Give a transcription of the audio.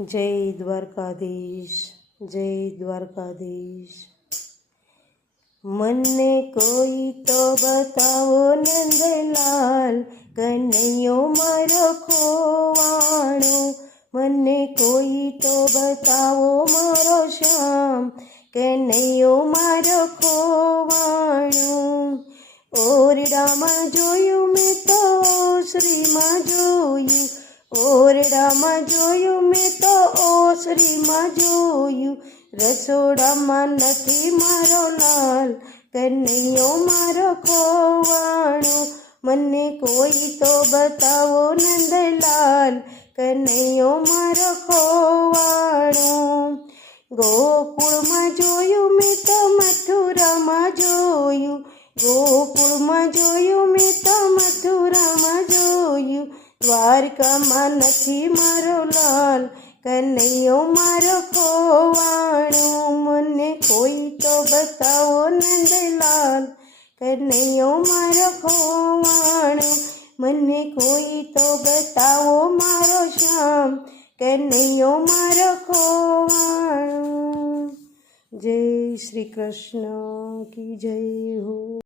જય દ્વારકાધીશ જય દ્વારકાધીશ. મને કોઈ તો બતાવો, નંદલાલ, કનૈયો મારો ખોવાણો. મને કોઈ તો બતાવો, મારો શ્યામ, કનૈયો મારો ખોવાણો. ઓરડામાં જોયું મેં તો, શ્રીમાં જોયું, ઓરડામાં જોયું ઓસરીમાં જોયું, રસોડામાં નથી મારો લાલ કનૈયો મારો ખોવાણો, મને કોઈ તો બતાવો નંદલાલ કનૈયો મારો ખોવાણો. ગોકુળમાં જોયું મેં તો મથુરામાં જોયું, ગોકુળમાં જોયું મેં તો મથુરામાં જોયું, દ્વારકામાં નથી મારો લાલ કનૈયો મારો ખોવાણો, મને કોઈ તો બતાવો નંદલાલ. કનૈયો મારો ખોવાણો, મને કોઈ તો બતાવો મારો શ્યામ. કનૈયો મારો ખોવાણો. જય શ્રી કૃષ્ણ કી જય હો.